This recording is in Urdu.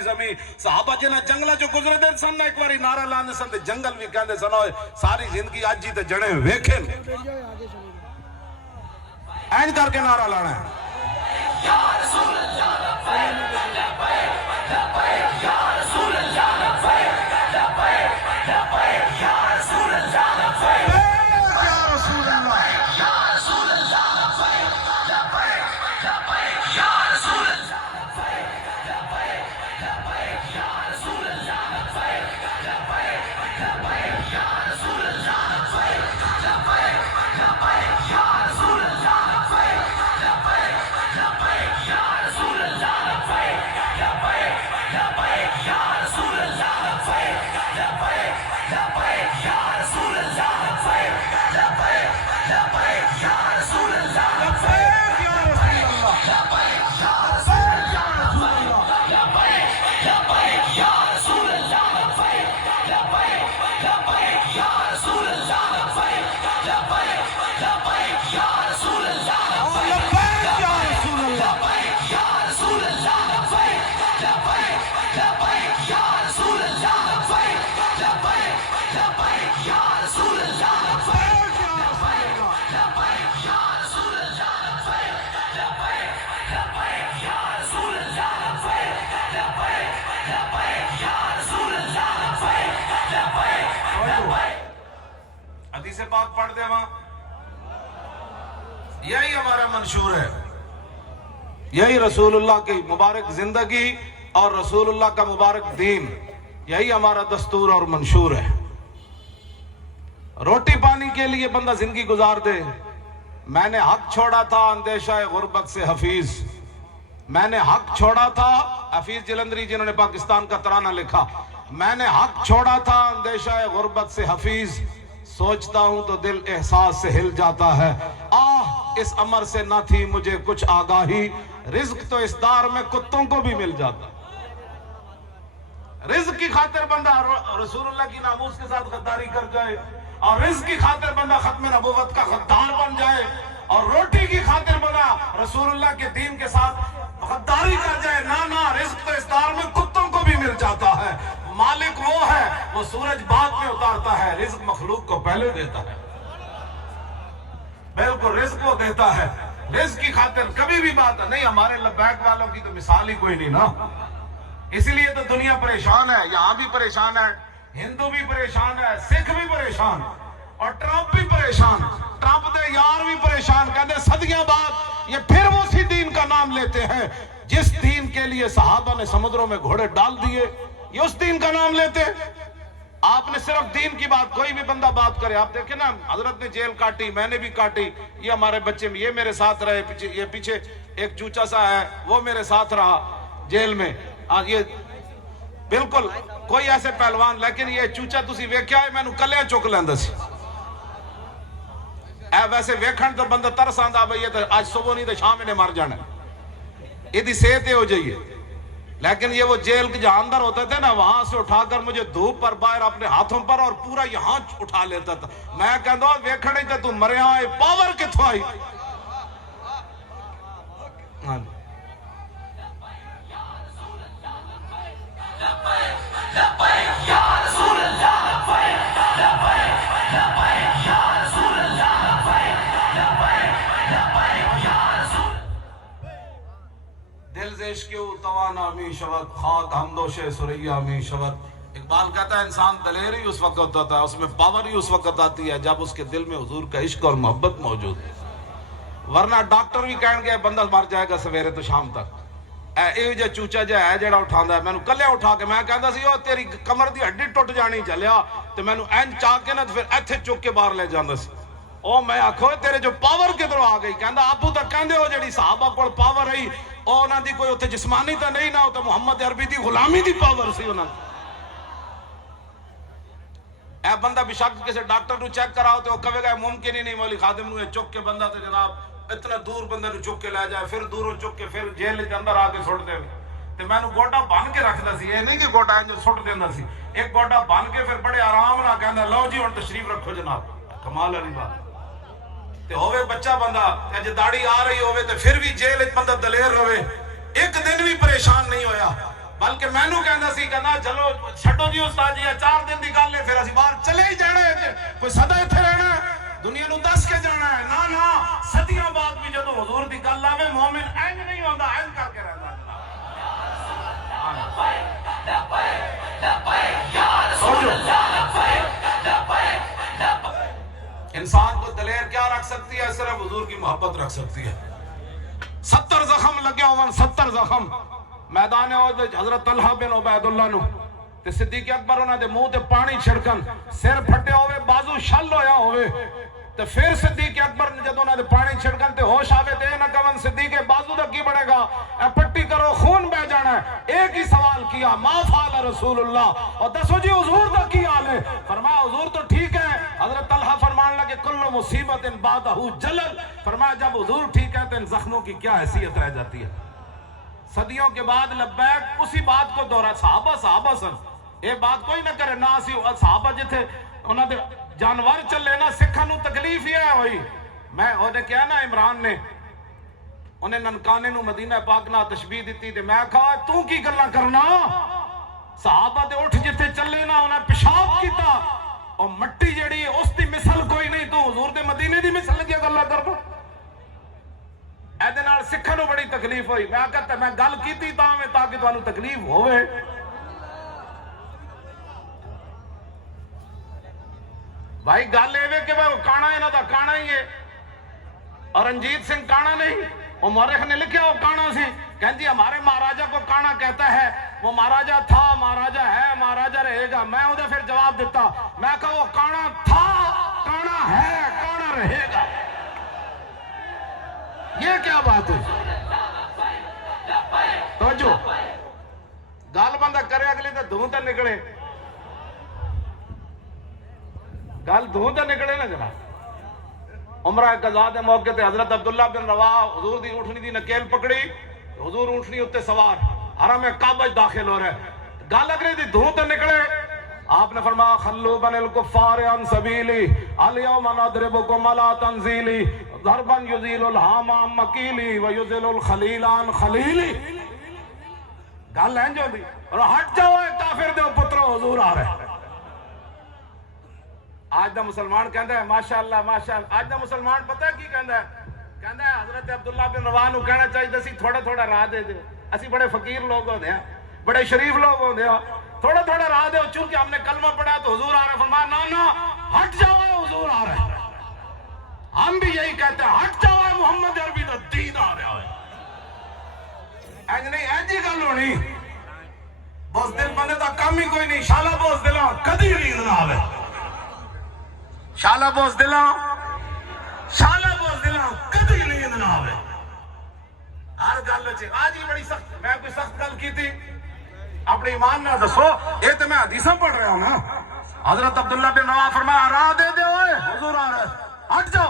دی زمین صحابہ جنہ جنگلہ جو گزرے دے سن ایک باری نعرہ لانے سن جنگل بھی کہندے سن ہوئے ساری زندگی آج جی تے جڑے ویکھن این کر کے نعرہ لانا ہے یا رسول اللہ لبیک لبیک لبیک یا رسول اللہ لبیک لبیک لبیک یا رسول اللہ لبیک یا رسول اللہ یا رسول اللہ لبیک لبیک لبیک یا رسول اللہ لبیک لبیک لبیک یا رسول اللہ لبیک لبیک لبیک یا رسول اللہ لبیک لبیک لبیک یا رسول اللہ حدیث پاک پڑھ دے وہاں یہی ہمارا منشور ہے یہی رسول اللہ کی مبارک زندگی اور رسول اللہ کا مبارک دین یہی ہمارا دستور اور منشور ہے روٹی پانی کے لیے بندہ زندگی گزار دے میں نے حق چھوڑا تھا اندیشہ غربت سے حفیظ میں نے حق چھوڑا تھا حفیظ جلندری جنہوں نے پاکستان کا ترانہ لکھا میں نے حق چھوڑا تھا اندیشہ غربت سے حفیظ سوچتا ہوں تو دل احساس سے ہل جاتا ہے اس امر سے نہ تھی مجھے کچھ آگاہی رزق تو اس دار میں کتوں کو بھی مل جاتا رزق کی خاطر بندہ رسول اللہ کی ناموس کے ساتھ غداری کر جائے اور رزق کی خاطر بندہ ختم نبوت کا غدار بن جائے اور روٹی کی خاطر بندہ رسول اللہ کے دین کے ساتھ غداری کر جائے نہ رزق تو اس دار میں کتوں کو بھی مل جاتا ہے مالک وہ ہے وہ سورج بعد میں اتارتا ہے رزق مخلوق کو پہلے دیتا ہے بالکل رزق وہ دیتا ہے رزق کی خاطر کبھی بھی بات نہیں ہمارے لبیک والوں کی تو مثال ہی کوئی نہیں نا اسی لیے تو دنیا پریشان ہے یہاں بھی پریشان ہے ہندو بھی پریشان ہے سکھ بھی پریشان اور ٹرمپ بھی پریشان ٹرمپ دے یار بھی پریشان کہتے صدیاں بعد یہ پھر وہ اسی دین کا نام لیتے ہیں جس دین کے لیے صحابہ نے سمندروں میں گھوڑے ڈال دیے یہ اس دین کا نام لیتے آپ نے صرف دین کی بات کوئی بھی بندہ بات کرے آپ دیکھیں نا حضرت نے جیل کاٹی میں نے بھی کاٹی یہ ہمارے بچے میں یہ میرے ساتھ رہے یہ پیچھے ایک چوچا سا ہے وہ میرے ساتھ رہا جیل میں یہ بالکل کوئی ایسے پہلوان لیکن یہ چوچا تسی ویکھیا ہے میں نو کلیاں چک لیندہ سی ویسے ویکھن تو بندہ ترس آندا بھئی یہ آج صبح نہیں تو شام نے مر جانا یہ دی صحت ہو جائیے لیکن یہ وہ جیل کے جہاں اندر ہوتے تھے نا وہاں سے اٹھا کر مجھے دھوپ پر باہر اپنے ہاتھوں پر اور پورا یہاں اٹھا لیتا تھا میں کہتا ہوں ویکھنے تے تو مرے آئے پاور کتھوں آئی دل زیش کیوں توانا می شود خاک ہمدوش سریا می شود اقبال کہتا ہے انسان دلیر ہی اس وقت ہوتا ہے اس میں پاور ہی اس وقت آتی ہے جب اس کے دل میں حضور کا عشق اور محبت موجود ہے ورنہ ڈاکٹر بھی کہیں گے بندہ مر جائے گا سویرے تو شام تک اے جا چوچا جا ہے جڑا اٹھاندا ہے میں نو کلے اٹھا کے میں کہندا سی او تیری کمر دی ہڈی ٹوٹ جانی چلیا تے میں نو این چا کے نہ پھر ایتھے چک کے باہر لے جاندا سی او میں آکھو تیرے جو پاور کدھروں آ گئی کہندا ابو تک کہندے ہو جڑی صحابہ کول پاور رہی او انہاں دی کوئی اوتھے جسمانی تے نہیں نہ اوتھے محمد عربی دی غلامی دی پاور سی انہاں اے بندہ بشک کسی ڈاکٹر نو چیک کراؤ تے او کہے گا ممکن ہی نہیں مولی خادم نو چک کے بندہ تے جناب اتنا دور بندے نو چک کے لے جائے پھر دوروں چک کے پھر جیل کے اندر آ کے سٹ دے تے میں نو گوٹا بن کے رکھدا سی اے نہیں کہ گوٹا انج سٹ دیندا سی ایک گوٹا بن کے پھر بڑے آرام نال کہندا لو جی ہن تشریف رکھو جناب کمال والی بات تے ہوے بچہ بندہ تے داڑھی آ رہی ہوے تے پھر بھی جیل وچ بندہ دلیر رہے ایک دن بھی پریشان نہیں ہویا بلکہ مینوں کہندا سی کہنا چلو چھڈو جی استاد جی 4 دن دی گل ہے پھر اسی باہر چلے ہی جانا ہے کوئی سدا ایتھے رہنا ہے دنیا نو دس کے جانا ہے نا صدیاں بعد بھی جدوں حضور دی گل آوے مومن اینج نہیں ہوندا اینج کر کے رہندا انسان کو دلیر کیا رکھ سکتی ہے صرف حضور کی محبت رکھ سکتی ہے 70 زخم لگے ہون 70 زخم میدان حضرت طلحہ بن عبید اللہ نو تے صدیق اکبر انہاں دے منہ تے پانی چھڑکن سر پھٹیا ہوئے بازو شل ہویا ہوئے تے پھر صدیق اکبر نے جدوں انہاں دے پانی چھڑکن تے ہوش آوے تے نہ کون صدیق بازو دا کی بنے گا اے پٹی کرو خون بہ جانا ہے ایک ہی سوال کیا ما فعل رسول اللہ اور دسو جی حضور دا کی حال ہے فرمایا حضور تو ٹھیک ہے حضرت طلحہ فرمان لگے کل مصیبت بعدہ جلل فرمایا جب حضور ٹھیک ہے تو ان زخموں کی کیا حیثیت رہ جاتی ہے صدیوں کے بعد لبیک اسی بات کو دورا صحابہ سن یہ بات کوئی نہ کرے نہ سی صحابہ جتھے انہاں دے جانور چلے نا سکھاں نو تکلیف ہی ہے ہوئی میں اونے کہا نا عمران نے انہیں ننکانے نو مدینہ پاک نہ تشبیہ دیتی تے میں کہا تو کی گلاں کرنا صحابہ دے اٹھ جتھے چلے نا انہیں پیشاب کیتا اور مٹی جڑی اس دی مثل کوئی نہیں تو حضور دے مدینے دی مثل کی گلاں کرنا ایدے نال سکھاں نو بڑی تکلیف ہوئی میں کہتا میں گل کیتی تاکہ تانوں تکلیف ہوئے بھائی گل ایوے کہ وہ کانا انہاں دا کانا ہی ہے اور رنجیت سنگھ کانا نہیں وہ مورخ نے لکھا وہ کانا سی کہندی ہمارے مہاراجا کو کانا کہتا ہے وہ مہاراجا تھا مہاراجا ہے مہاراجا رہے گا میں ادھر پھر جواب دیتا میں کہا وہ کانا تھا کانا ہے کانا رہے گا یہ کیا بات ہے تو جو گال بندہ کرے اگلی تو دھوں تے نکلے گل دھوں تے نکلے نا جناب عمرہ قضاء دے موقع تے حضرت عبداللہ بن رواحہ حضور دی اونٹنی دی نکیل پکڑی حضور اونٹنی اتے سوار حرم کعبہ داخل ہو رہے گل اگلی دی دھوں تے نکلے آپ نے فرمایا خلو بن الکفار عن سبیلی الیوم نضربکم علی تنزیلی ضربا یزیل الہام عن مکیلی ویزیل الخلیل عن خلیلی گل ہے جو دی اور ہٹ جاؤ کافر دے پترو حضور آ رہے آج دا مسلمان کہندا ہے ماشاءاللہ ماشاءاللہ آج دا مسلمان پتہ ہے کی کہندا ہے حضرت عبداللہ بن رواحہ نو کہنا چاہیے سی تھوڑا تھوڑا راہ دے دے اسی بڑے فقیر لوگ ہوندے ہیں بڑے شریف لوگ ہوندے ہیں تھوڑا تھوڑا راہ دے چونکہ ہم نے کلمہ پڑھا تو حضور آ رہے فرمایا نا ہٹ جاؤ حضور آ رہے ہم بھی یہی کہتے ہیں ہٹ جاؤ محمد عربی دا دین آ رہا ہے اینج نہیں اینجی گل ہونی بس دل بندے دا کم ہی کوئی نہیں شالا بوس دلاں کدی نیند نہ آوے شالا بوس دلاں کدی نیند نہ آوے ہر گل وچ آج ہی بڑی سخت میں کوئی سخت گل کیتی اپنے ایمان نہ دسو یہ تو میں حدیثاں پڑھ رہا ہوں نا حضرت عبداللہ بن رواحہ فرمایا راہ دے دے اوئے حضور آ رہا ہے ہٹ جاؤ